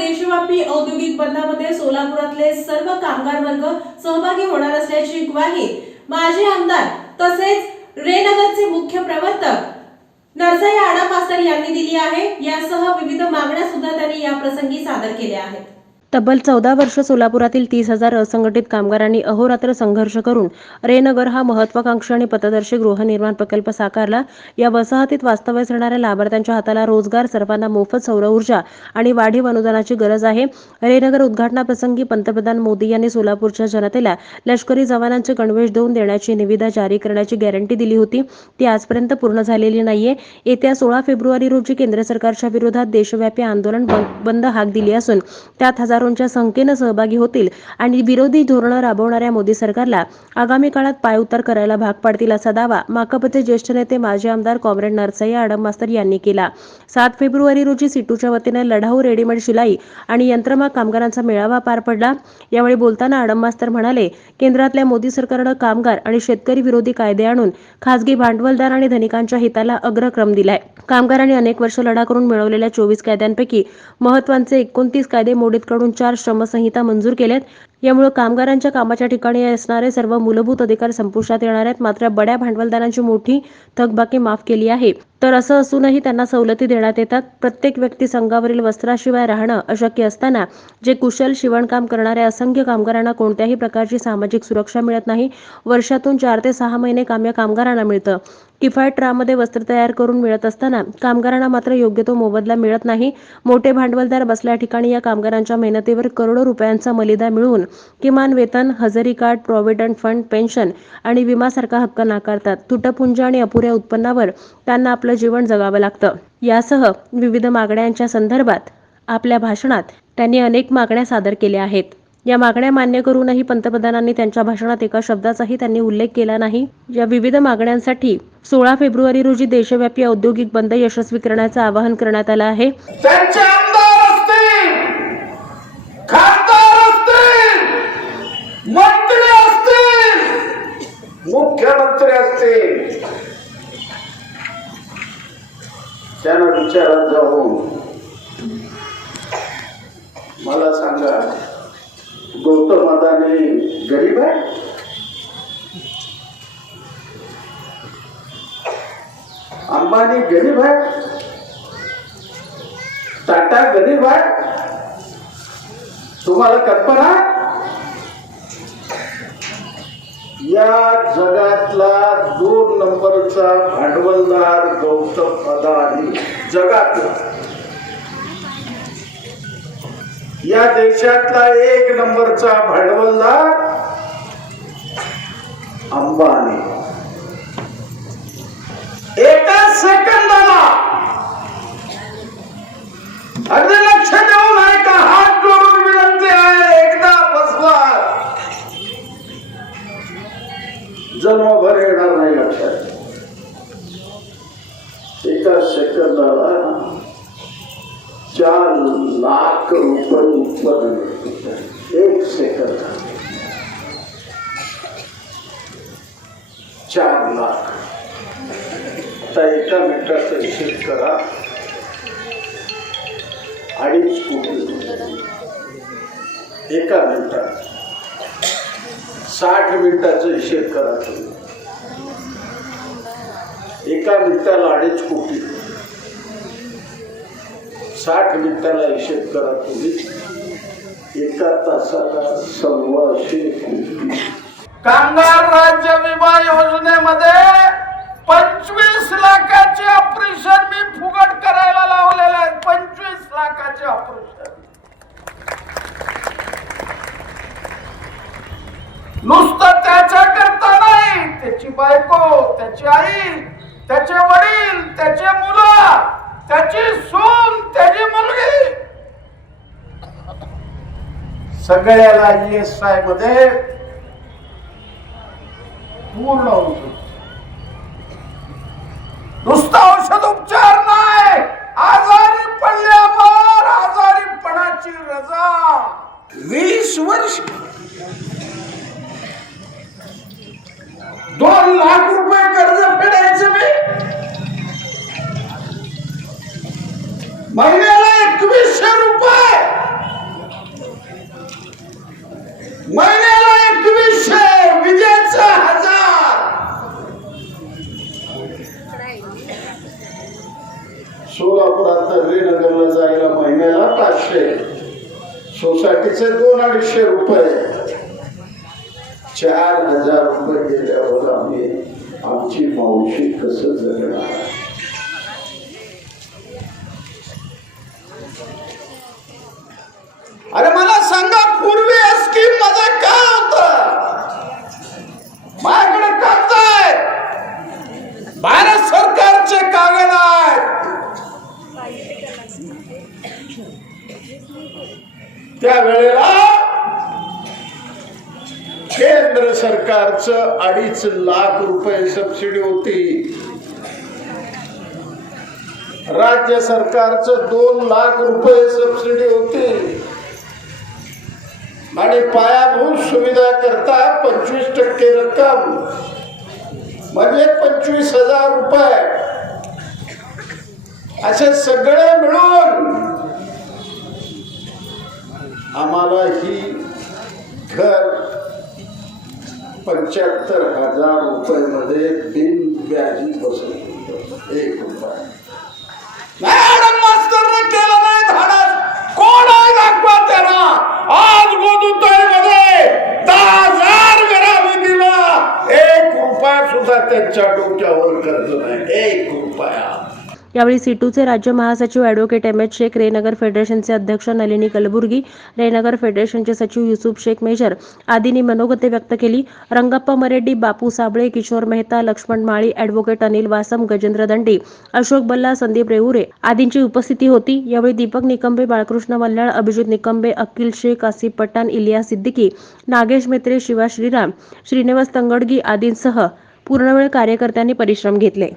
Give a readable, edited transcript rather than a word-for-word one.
देशव्यापी औद्योगिक बंदमध्ये सोलापुरातले सर्व कामगार वर्ग सहभागी होणार असल्याची ग्वाही माजी आमदार तसेच रेनगरचे मुख्य प्रवर्तक नरसई आडम मास्तर यांनी दिली आहे। यासह विविध मागण्या सुद्धा त्यांनी या प्रसंगी सादर केल्या आहेत। तब्बल 14 वर्ष सोलापुरातील 30,000 असंघटित कामगारांनी अहोरात्र संघर्ष करून रेनगर हा महत्वाकांक्षी आणि पथदर्शी गृहनिर्माण प्रकल्प साकारला। या वसाहतीत वास्तव्यास येणाऱ्या लाभार्थ्यांच्या हाताला रोजगार, सर्वांना मोफत सौर ऊर्जा आणि वाढीव अनुदानाची गरज आहे। रेनगर उद्घाटनाप्रसंगी पंतप्रधान मोदी यांनी सोलापूरच्या जनतेला लष्करी जवानांचे गणवेश देऊन देण्याची निविदा जारी करण्याची गॅरंटी दिली होती, ती आजपर्यंत पूर्ण झालेली नाहीये। येत्या 16 फेब्रुवारी रोजी केंद्र सरकारच्या विरोधात देशव्यापी आंदोलन बंद हाक दिली असून त्यात हजारोंच्या संख्येने सहभागी होतील आणि विरोधी धोरणं राबवणाऱ्या मोदी सरकारला आगामी काळात पायउतार करायला भाग पाडतील असा दावा माकपचे ज्येष्ठ नेते माजी आमदार कॉम्रेड नरसई आडम मास्तर यांनी केला। 7 फेब्रुवारी रोजी सिटूच्या वतीने लढाऊ रेडीमेड शिलाई आणि यंत्रमाग कामगारांचा मेळावा पार पडला। यावेळी बोलताना आडम मास्तर म्हणाले, केंद्रातल्या मोदी सरकारनं कामगार आणि शेतकरी विरोधी कायदे आणून खासगी भांडवलदार आणि धनिकांच्या हिताला अग्रक्रम दिलाय। कामगारांनी अनेक वर्ष लढा करून मिळवलेल्या 24 कायद्यांपैकी महत्त्वाचे 29 कायदे मोडीत काढून 4 श्रमसंहिता मंजूर केल्यात। यामुळे कामगारांच्या कामाच्या ठिकाणी असणारे सर्व मूलभूत अधिकार संपुष्टात येणार आहेत। मात्र बड्या भांडवलदारांची मोठी थकबाकी माफ केली आहे, तर असं असूनही त्यांना सवलती देण्यात येतात। प्रत्येक व्यक्ती संघावरील वस्त्राशिवाय राहणं अशक्य असताना जे कुशल शिवणकाम करणाऱ्या असंख्य कामगारांना कोणत्याही प्रकारची सामाजिक सुरक्षा मिळत नाही। वर्षातून 4 ते 6 महिने काम या कामगारांना मिळतं। किफायतरामध्ये वस्त्र तयार करून मिळत असताना कामगारांना मात्र योग्य तो मोबदला मिळत नाही। मोठे भांडवलदार बसल्या ठिकाणी या कामगारांच्या मेहनतीवर करोडो रुपयांचा मलिदा मिळवून किमान वेतन, हजेरी कार्ड, प्रॉव्हिडंट फंड, पेन्शन आणि विमासारखा हक्क नाकारतात। तुटपुंज आणि अपुऱ्या उत्पन्नावर त्यांना आपलं जीवन जगावं लागतं। यासह विविध मागण्यांच्या संदर्भात आपल्या भाषणात त्यांनी अनेक मागण्या सादर केल्या आहेत। या मागण्या मान्य करूनही पंतप्रधानांनी त्यांच्या भाषणात एका शब्दाचाही त्यांनी उल्लेख केला नाही। या विविध मागण्यांसाठी 16 फेब्रुवारी रोजी देशव्यापी औद्योगिक बंद यशस्वी करण्याचं आवाहन करण्यात आलं आहे। त्यांचे आमदार असतील, खासदार असतील, मंत्री असतील, मुख्यमंत्री असतील, त्यांना विचारत जाऊन मला सांगा, गौतम अदानी गरीब आहे? अंबानी गरीब आहे? टाटा गरीब आहे? तुम्हाला कल्पना? या जगातला 2 नंबरचा भांडवलदार गौतम अदानी, जगातला या देशातला 1 नंबरचा भांडवलदार अंबानी। एका सेकंदाला अगदी लक्ष देऊन ऐका, हात जोडून विनंती आहे, एकदा बसवा जन्मभर येणार नाही लक्षात। एका सेकंदाला 4 लाख रुपये उत्पन्न, 1 सेकंद 4 लाख। आता एका मिनिटाचा हिशेब करा, 2.5 कोटी एका मिनिटात। 60 मिनिटाचा हिशेब करा तुम्ही, एका मिनिटाला 2.5 कोटी, 60 मिनिटाला हिशेब करा तुम्ही, एका तासाला 125 कोटी। कामगार राज्य विमा योजनेमध्ये 25 लाखाचे ऑपरेशन मी फुकट करायला लावलेले आहेत। 25 लाखाचे ऑपरेशन नुसतं त्याच्या करता नाही, त्याची बायको, त्याची आई, त्याचे वडील, त्याचे मुलं, त्याची सून, त्याची मुलगी, सगळ्याला ESI मध्ये पूर्ण होतो। नुसता औषध उपचार नाही, आजारी पडल्यावर आजारीपणाची रजा 20 वर्ष 2 लाख रुपये कर्ज फेडायचं मी, महिन्याला 2100 रुपये सोसायटीचे 200-250 रुपये, 4000 रुपये गेल्यावर आम्ही आमची मावशी कसं जगणार? अरे मला सांगा, पूर्वी स्कीम मध्ये काय होतं? माझ्याकडे कागद आहे, भारत सरकारचे कागद आहेत. त्यावेळेला केंद्र सरकारचं 2.5 लाख रुपये सबसिडी होती, राज्य सरकारचं 2 लाख रुपये सबसिडी होती आणि पायाभूत सुविधा करता 25% रक्कम म्हणजे 25,000 रुपये असे सगळे मिळून आम्हाला ही घर 75,000 रुपये मध्ये बिनव्याजी बसत होतं. 1 रुपया मॅडम मास्तरने केलं नाही धाडस. कोण आहे दाखवा त्याला. आज गोदुताईमध्ये 10,000 घरावी दिला, 1 रुपया सुद्धा त्यांच्या डोक्यावर कर्ज नाही, 1 रुपया. यावेळी सीटूचे राज्य महासचिव ॲडव्होकेट एम.एच. शेख, रेनगर फेडरेशनचे अध्यक्ष नलिनी कलबुर्गी, रेनगर फेडरेशनचे सचिव युसुफ शेख मेजर आदींनी मनोगते व्यक्त केली. रंगप्पा मरेड्डी, बापू साबळे, किशोर मेहता, लक्ष्मण माळी, ॲडव्होकेट अनिल वासम, गजेंद्र दंडी, अशोक बल्ला, संदीप रेहुरे आदींची उपस्थिती होती. यावेळी दीपक निकंबे, बाळकृष्ण मल्हाळ, अभिजित निकंबे, अकील शेख, आसिफ पठाण, इलियास सिद्दीकी, नागेश मेत्रे, शिवा श्रीराम, श्रीनिवास तंगडगी आदींसह पूर्णवेळ कार्यकर्त्यांनी परिश्रम घेतले.